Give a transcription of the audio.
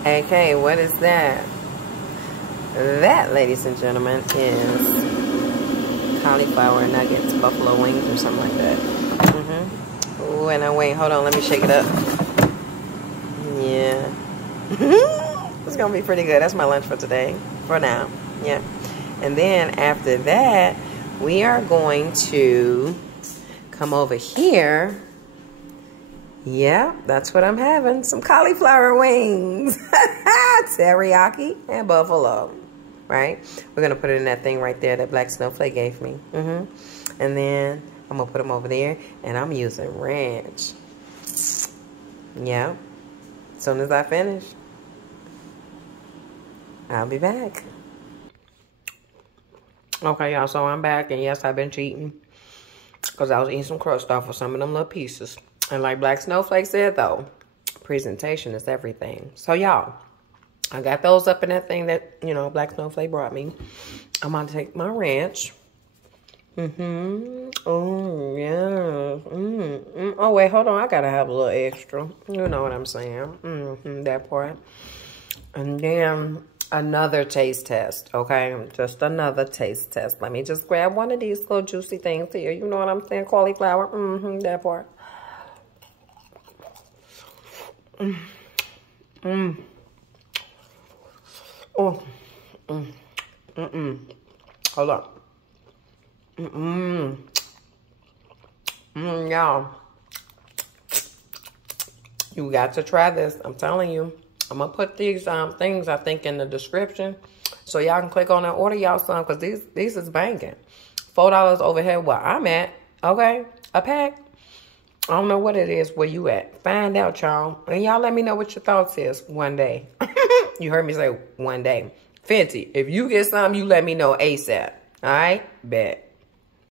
Okay, what is that? That, ladies and gentlemen, is cauliflower nuggets, buffalo wings, or something like that. Ooh, and I wait, hold on, let me shake it up. Yeah. It's gonna be pretty good. That's my lunch for today, for now. Yeah. And then after that, we are going to come over here. Yeah, that's what I'm having. Some cauliflower wings. Teriyaki and buffalo. Right? We're going to put it in that thing right there that Black Snowflake gave me. And then I'm going to put them over there. And I'm using ranch. Yeah. As soon as I finish, I'll be back. Okay, y'all. So I'm back. And yes, I've been cheating. Because I was eating some crust off of some of them little pieces. And like Black Snowflake said, though, presentation is everything. So, y'all, I got those up in that thing that, you know, Black Snowflake brought me. I'm going to take my ranch. Oh, yeah. Oh, wait, hold on. I got to have a little extra. You know what I'm saying. That part. And then another taste test, okay? Just another taste test. Let me just grab one of these little juicy things here. You know what I'm saying? Cauliflower. That part. Hold up. Y'all. You got to try this. I'm telling you. I'm going to put these things, I think, in the description. So y'all can click on and order y'all some. Because these is banging. $4 over here where I'm at. Okay? A pack. I don't know what it is where you at. Find out, y'all. And y'all let me know what your thoughts is one day. You heard me say one day. Fenty, if you get some, you let me know ASAP. All right? Bet.